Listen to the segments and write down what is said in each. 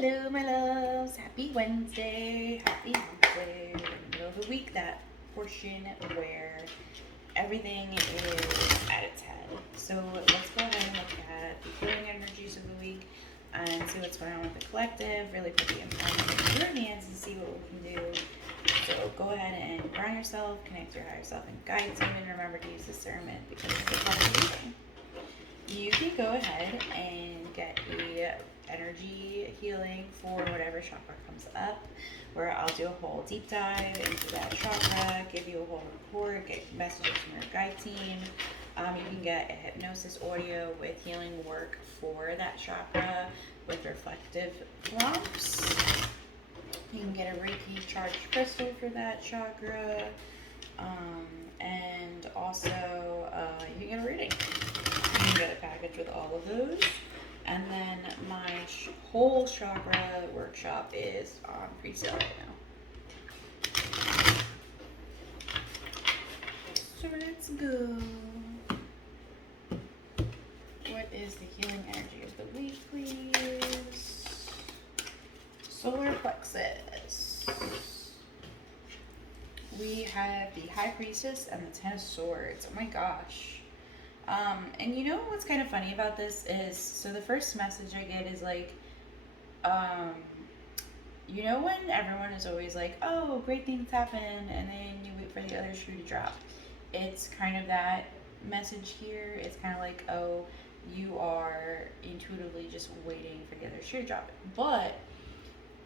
Hello, my loves. Happy Wednesday. Happy Wednesday. We're in the middle of the week, that portion where everything is at its head. So let's go ahead and look at the healing energies of the week and see what's going on with the collective. Really put the empowerment in your hands and see what we can do. So go ahead and ground yourself, connect your higher self and guide team, and remember to use discernment because it's a part of the reading. You can go ahead and get a energy healing for whatever chakra comes up, where I'll do a whole deep dive into that chakra, give you a whole report, get messages from your guide team. You can get a hypnosis audio with healing work for that chakra with reflective prompts. You can get a Reiki charged crystal for that chakra. And also, you can get a reading. You can get a package with all of those. And then my whole chakra workshop is on pre-sale right now. So let's go. What is the healing energy of the week, please? Solar plexus. We have the High Priestess and the Ten of Swords. Oh my gosh. And you know what's kind of funny about this is, so the first message I get is like, you know when everyone is always like, oh, great things happen, and then you wait for the other shoe to drop. It's kind of that message here. It's kind of like, oh, you are intuitively just waiting for the other shoe to drop. But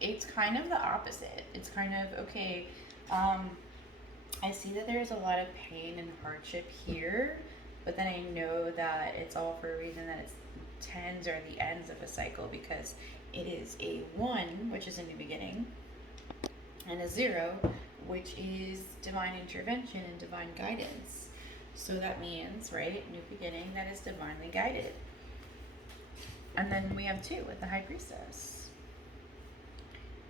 it's kind of the opposite. It's kind of, okay, I see that there's a lot of pain and hardship here, but then I know that it's all for a reason, that it's tens are the ends of a cycle, because it is a 1, which is a new beginning, and a 0, which is divine intervention and divine guidance. So that means, right, new beginning that is divinely guided. And then we have 2 with the High Priestess.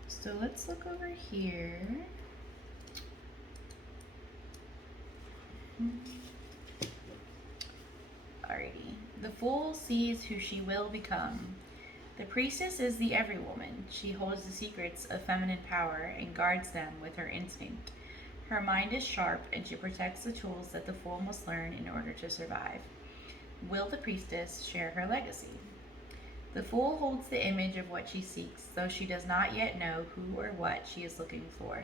So let's look over here. Alrighty. The fool sees who she will become. The priestess is the every woman. She holds the secrets of feminine power and guards them with her instinct. Her mind is sharp, and she protects the tools that the fool must learn in order to survive. Will the priestess share her legacy? The fool holds the image of what she seeks, though she does not yet know who or what she is looking for.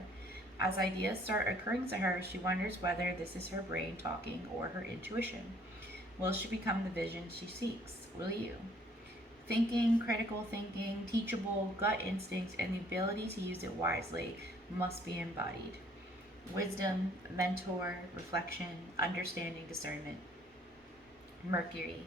As ideas start occurring to her, she wonders whether this is her brain talking or her intuition. Will she become the vision she seeks? Will you? Thinking, critical thinking, teachable, gut instinct, and the ability to use it wisely must be embodied. Wisdom, mentor, reflection, understanding, discernment. Mercury.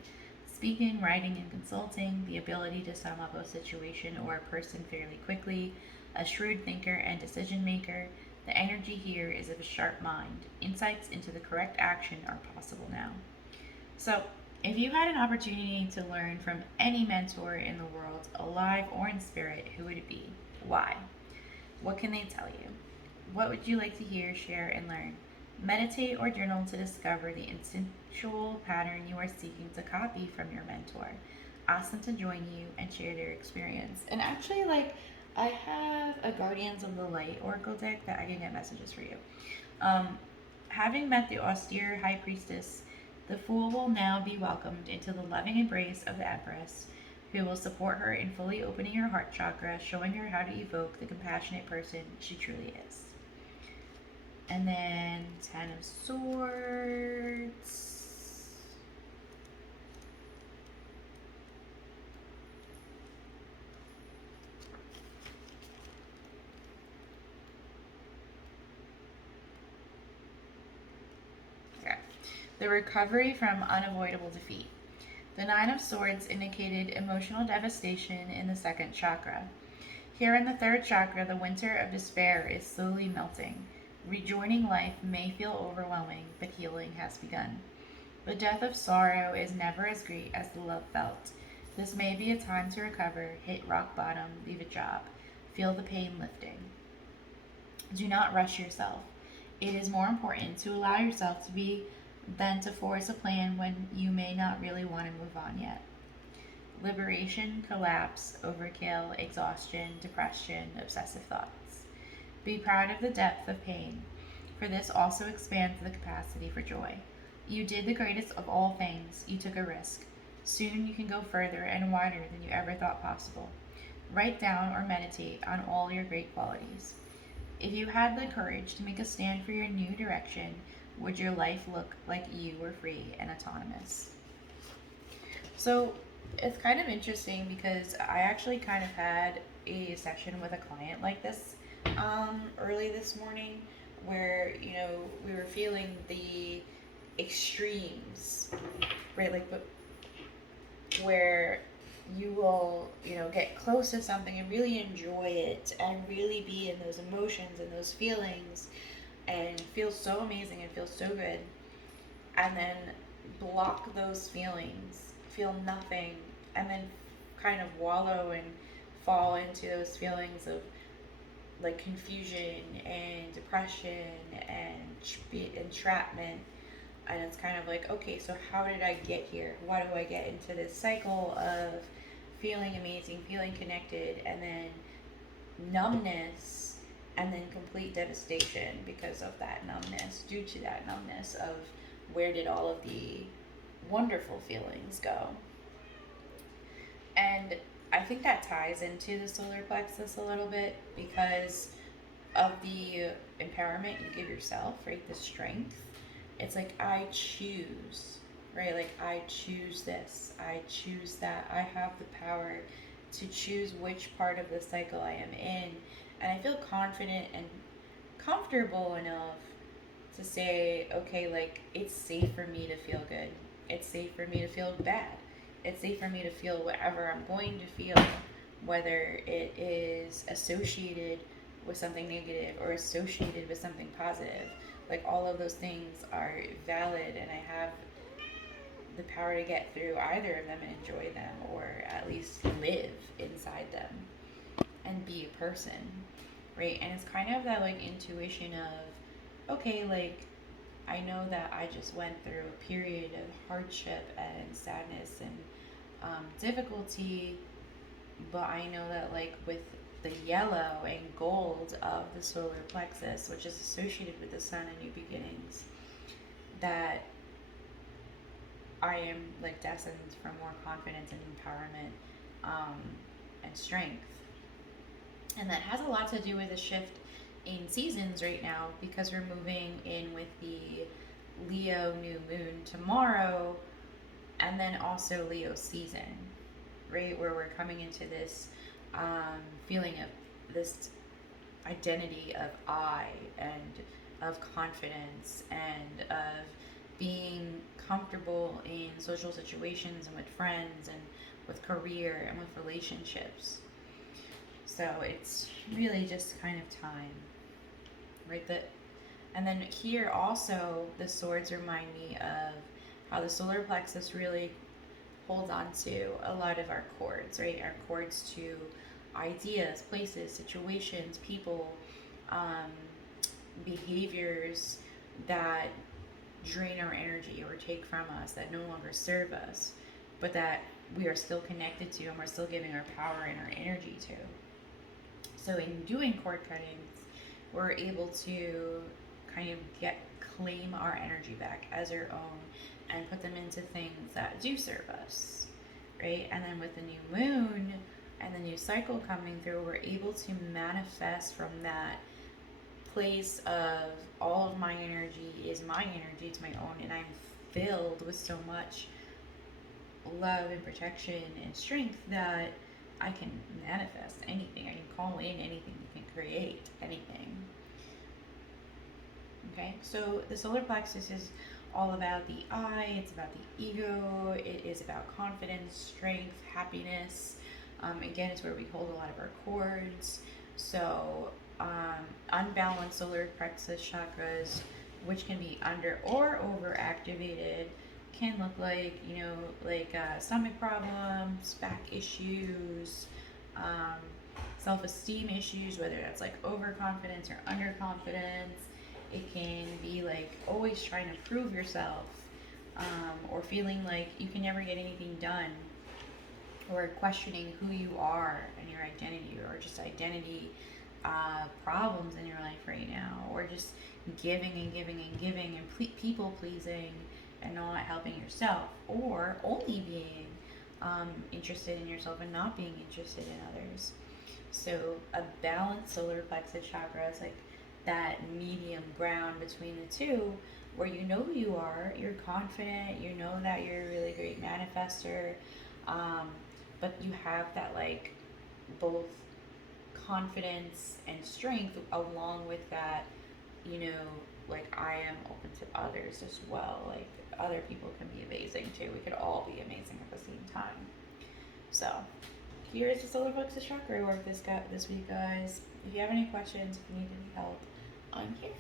Speaking, writing, and consulting, the ability to sum up a situation or a person fairly quickly, a shrewd thinker and decision maker. The energy here is of a sharp mind. Insights into the correct action are possible now. So, if you had an opportunity to learn from any mentor in the world, alive or in spirit, who would it be? Why? What can they tell you? What would you like to hear, share, and learn? Meditate or journal to discover the instinctual pattern you are seeking to copy from your mentor. Ask them to join you and share their experience. And actually, I have a Guardians of the Light Oracle deck that I can get messages for you. Having met the austere High Priestess, the Fool will now be welcomed into the loving embrace of the Empress, who will support her in fully opening her heart chakra, showing her how to evoke the compassionate person she truly is. And then 10 of Swords. Okay. The recovery from unavoidable defeat. The 9 of Swords indicated emotional devastation in the 2nd chakra. Here in the 3rd chakra, the winter of despair is slowly melting. Rejoining life may feel overwhelming, but healing has begun. The death of sorrow is never as great as the love felt. This may be a time to recover, hit rock bottom, leave a job. Feel the pain lifting. Do not rush yourself. It is more important to allow yourself to be than to force a plan when you may not really want to move on yet. liberation, collapse, overkill, exhaustion, depression, obsessive thoughts. Be proud of the depth of pain, for this also expands the capacity for joy. You did the greatest of all things. You took a risk. Soon you can go further and wider than you ever thought possible. Write down or meditate on all your great qualities. If you had the courage to make a stand for your new direction, would your life look like you were free and autonomous? So it's kind of interesting because I actually kind of had a session with a client like this early this morning where, we were feeling the extremes, right? Like, but where you will, get close to something and really enjoy it and really be in those emotions and those feelings and feel so amazing and feel so good, and then block those feelings, feel nothing, and then kind of wallow and fall into those feelings of like confusion and depression and entrapment. And it's kind of like, okay, so how did I get here? Why do I get into this cycle of feeling amazing, feeling connected, and then numbness, and then complete devastation because of that numbness, due to that numbness of where did all of the wonderful feelings go? And I think that ties into the solar plexus a little bit because of the empowerment you give yourself, right? The strength. It's like, I choose, right? Like, I choose this, I choose that. I have the power to choose which part of the cycle I am in. And I feel confident and comfortable enough to say, okay, like, it's safe for me to feel good. It's safe for me to feel bad. It's safe for me to feel whatever I'm going to feel, whether it is associated with something negative or associated with something positive. Like, all of those things are valid, and I have the power to get through either of them and enjoy them, or at least live inside them and be a person, right? And it's kind of that like intuition of, okay, like, I know that I just went through a period of hardship and sadness and difficulty, but I know that, like, with the yellow and gold of the solar plexus, which is associated with the sun and new beginnings, that I am like destined for more confidence and empowerment, and strength. And that has a lot to do with the shift in seasons right now, because we're moving in with the Leo new moon tomorrow, and then also Leo season, right? Where we're coming into this feeling of this identity of I, and of confidence, and of being comfortable in social situations and with friends and with career and with relationships. So it's really just kind of time, right? And then here also the swords remind me of how the solar plexus really holds on to a lot of our cords, right? Our cords to ideas, places, situations, people, behaviors that drain our energy or take from us, that no longer serve us, but that we are still connected to and we're still giving our power and our energy to. So in doing cord cuttings, we're able to kind of claim our energy back as our own and put them into things that do serve us, right? And then with the new moon and the new cycle coming through, we're able to manifest from that place of all of my energy is my energy, it's my own, and I'm filled with so much love and protection and strength that I can manifest anything. I can call in anything. I can create anything. Okay, so the solar plexus is all about the I, it's about the ego, it is about confidence, strength, happiness. Again, it's where we hold a lot of our cords. So, unbalanced solar plexus chakras, which can be under or over activated, can look like, stomach problems, back issues, self-esteem issues, whether that's like overconfidence or underconfidence. It can be like always trying to prove yourself, or feeling like you can never get anything done, or questioning who you are and your identity, or just identity problems in your life right now, or just giving and giving and giving and people pleasing and not helping yourself, or only being interested in yourself and not being interested in others. So a balanced solar plexus chakra is like that medium ground between the two, where you know who you are, you're confident, you know that you're a really great manifester, um, but you have that like both confidence and strength along with that, you know, like I am open to others as well. Like other people can be amazing too. We could all be amazing at the same time. So here is the solar plexus chakra work this week, guys. If you have any questions, if you need any help, I'm here.